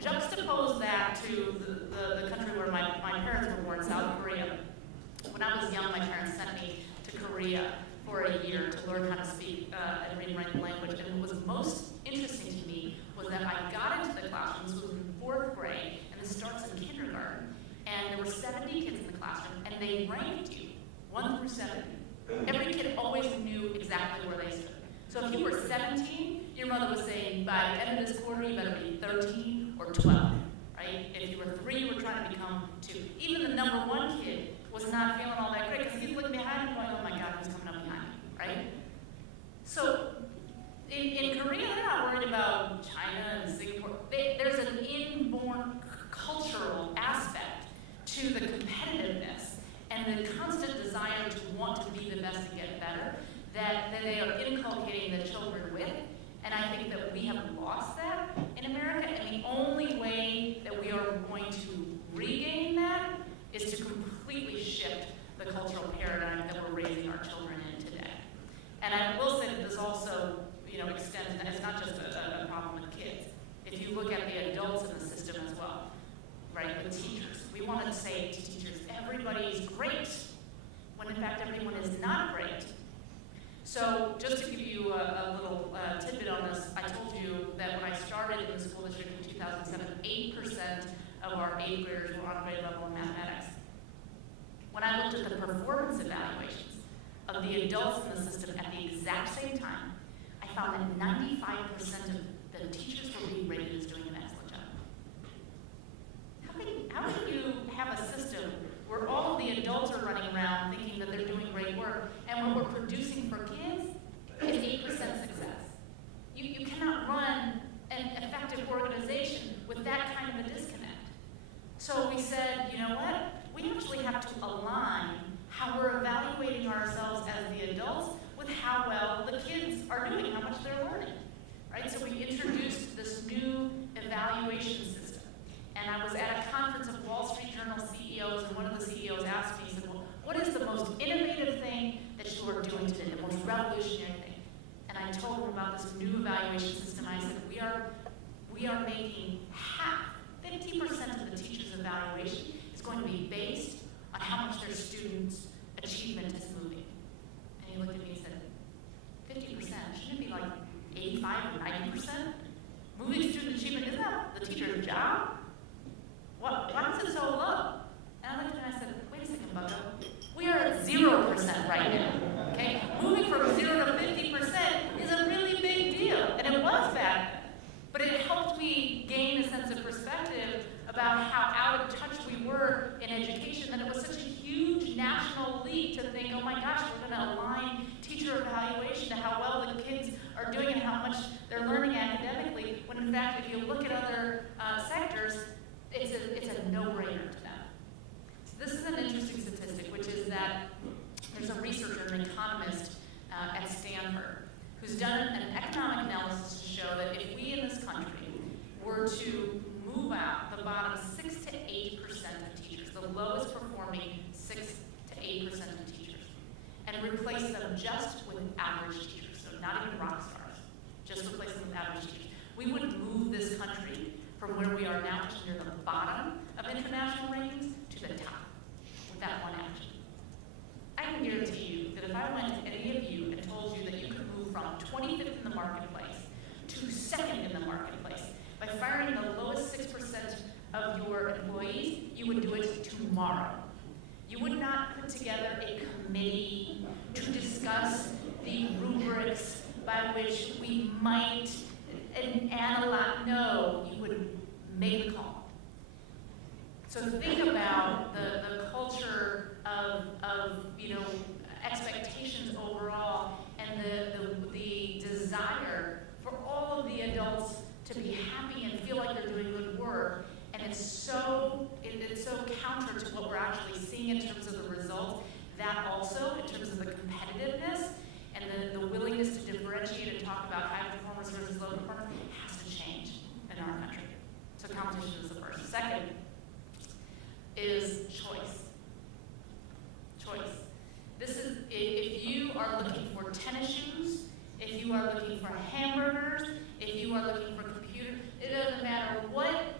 Juxtapose that to the country where my parents were born, South Korea. When I was young, my parents sent me to Korea for a year to learn how to speak and read and write the language. And what was most interesting to me was that I got into the classroom. This was in 4th grade, and this starts in kindergarten. And there were 70 kids in the classroom, and they ranked you 1 through 70. Every kid always knew exactly where they stood. So if you were 17, your mother was saying, by the end of this quarter, you better be 13 or 12, right? If you were 3, you were trying to become 2. Even the number 1 kid was not feeling all that great because he's looking behind him going, oh my God, who's coming up behind me, right? So in Korea, they're not worried about China and Singapore. There's an inborn cultural aspect to the competitiveness and the constant desire to want to be the best and get better that they are inculcating the children with. And I think that we have lost that in America, and the only way that we are going to regain that is to completely shift the cultural paradigm that we're raising our children in today. And I will say that this also, extends, and it's not just a problem with kids. If you look at the adults in the system as well, right, with teachers, we want to say to teachers, everybody's great, when in fact everyone is not great. So just to give you a little tidbit on this, I told you that when I started in the school district in 2007, 8% of our 8th graders were on grade level in mathematics. When I looked at the performance evaluations of the adults in the system at the exact same time, I found that 95% of the teachers were being rated as doing an excellent job. How can you have a system where all of the adults are running around thinking that they're doing great work, and what we're producing for kids is 8% success? You cannot run an effective organization with that kind of a disconnect. So we said, you know what? We actually have to align how we're evaluating ourselves as the adults with how well the kids are doing, how much they're learning, right? So we introduced this new evaluation system. And I was at a conference of Wall Street Journal CEOs, and one of the CEOs asked me, he said, well, what is the most innovative thing that you are doing today, the most revolutionary thing? And I told him about this new evaluation system. I said, we are making half, 50% of the teachers' evaluation is going to be based on how much their students' achievement is moving. And he looked at me and said, 50%, shouldn't it be like 85 or 90%? Moving student achievement, isn't that the teacher's job? Why is it so low? And I looked at him and I said, wait a second, Bucko. We are at 0% right now, okay? Moving from 0 to 50% is a really big deal, and it was back then. But it helped me gain a sense of perspective about how out of touch we were in education, that it was such a huge national leap to think, oh my gosh, we're going to align teacher evaluation to how well the kids are doing and how much they're learning academically, when in fact, if you look at other sectors, it's a no-brainer to them. So this is an interesting statistic, which is that there's a researcher, an economist at Stanford, who's done an economic analysis to show that if we in this country were to move out the bottom 6 to 8% of teachers, the lowest performing 6 to 8% of teachers, and replace them just with average teachers, so not even rock stars, just replace them with average teachers, we would move this country from where we are now, which is near the bottom of international rankings, to the top with that one action. I can guarantee you that if I went to any of you and told you that you could move from 25th in the marketplace to 2nd in the marketplace by firing the lowest 6% of your employees, you would do it tomorrow. You would not put together a committee to discuss the rubrics by which we might analyze. No, you would make the call. So think about the culture of expectations overall, and the desire for all of the adults to be happy and feel like they're doing good work. And it's so counter to what we're actually seeing in terms of the results. That also, in terms of the competitiveness and the willingness to differentiate and talk about high performance versus low performance has to change in our country. So competition is the first. Second is choice. Choice. This is, if you are looking for tennis shoes, if you are looking for hamburgers, if you are looking for computers, it doesn't matter what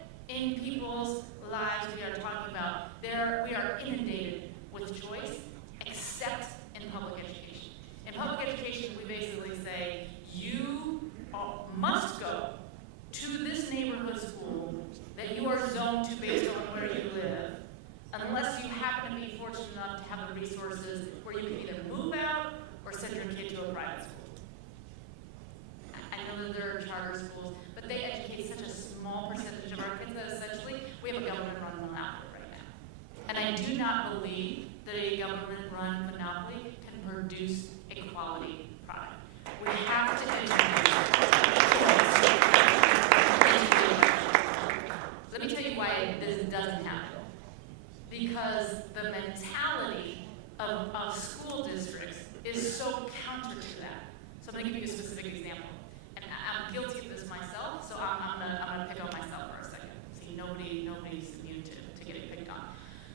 unless you happen to be fortunate enough to have the resources where you can either move out or send your kid to a private school. I know that there are charter schools, but they educate such a small percentage of our kids that essentially we have a government-run monopoly right now. And I do not believe that a government-run monopoly can produce a quality product. We have to educate. Let me tell you why this doesn't happen. Because the mentality of school districts is so counter to that. So I'm going to give you a specific example. And I'm guilty of this myself, so I'm going to pick on myself for a second. See, nobody's immune to getting picked on.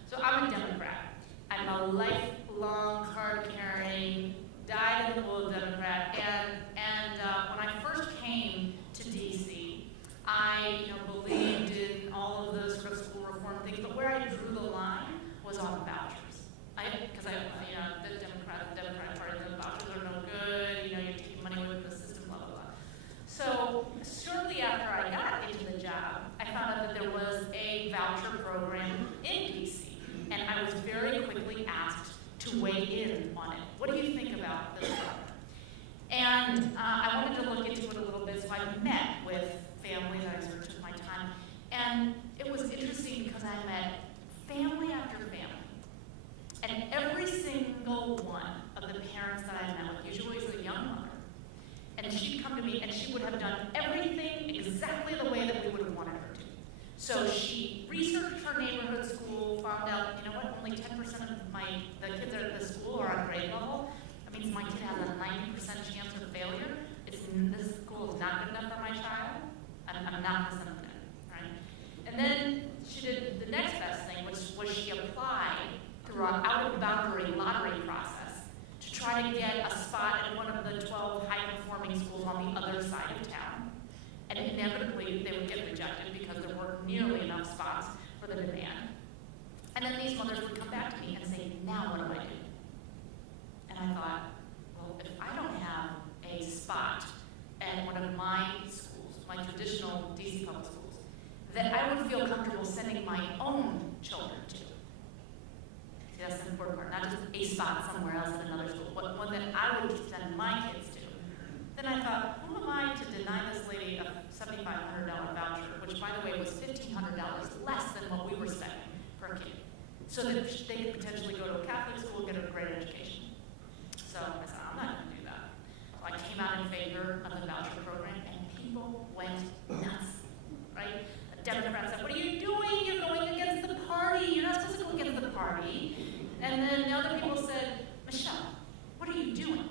So I'm a Democrat. I'm a lifelong card-carrying, dyed-in-the-wool Democrat. And when I first came to D.C., I believed in all of those sort of school reform things, but where I drew the line was on vouchers. Because the Democratic Party, the vouchers are no good, you have to keep money away from the system, blah, blah, blah. So shortly after I got into the job, I found out that there was a voucher program in D.C., and I was very quickly asked to weigh in on it. What do you think about this program? And I wanted to look into it a little bit, so I met with families. I sort of took my time. And it was interesting because I met family after family. And every single one of the parents that I met with, usually is a young mother, and she'd come to me and she would have done everything exactly the way that we would have wanted her to. So she researched her neighborhood school, found out, only 10% of the kids at the school are on grade level. That means my kid has a 90% chance of failure. This school is not good enough for my child. I'm not listening to that, right? And then she did the next best thing, which was she applied through our out-of-boundary lottery process to try to get a spot at one of the 12 high-performing schools on the other side of town. And inevitably, they would get rejected because there weren't nearly enough spots for the demand. And then these mothers would come back to me and say, now what do I do? And I thought, well, if I don't have a spot at one of my schools, my traditional DC public schools, that I would feel comfortable sending my own children to. See, that's the important part, not just a spot somewhere else at another school, but one that I would send my kids to. Then I thought, who am I to deny this lady a $7,500 voucher, which, by the way, was $1,500 less than what we were spending per kid, so that they could potentially go to a Catholic school and get a great education. So I said, I'm not going to do that. So I came out in favor of the voucher program, and people went nuts, right? The Democrats said, what are you doing? You're going against the party. You're not supposed to go against the party. And then the other people said, Michelle, what are you doing?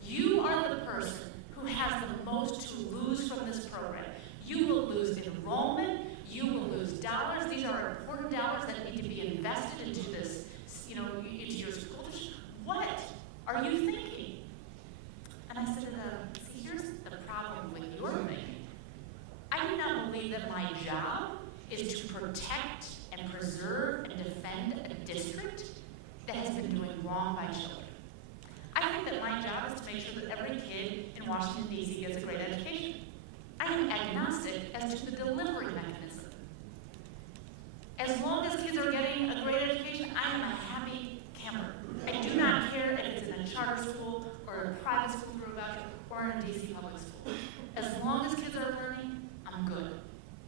You are the person who has the most to lose from this program. You will lose enrollment. You will lose dollars. These are important dollars that need to be invested into this, into your school district. What are you thinking? And I said to them, see, here's the problem with your thinking. I do not believe that my job is to protect and preserve and defend a district that has been doing wrong by children. I think that my job is to make sure that every kid in Washington, D.C. gets a great education. I am agnostic as to the delivery mechanism. As long as kids are getting a great education, I am a happy camper. I do not care if it's in a charter school or a private school through a voucher or in a D.C. public school. As long as kids are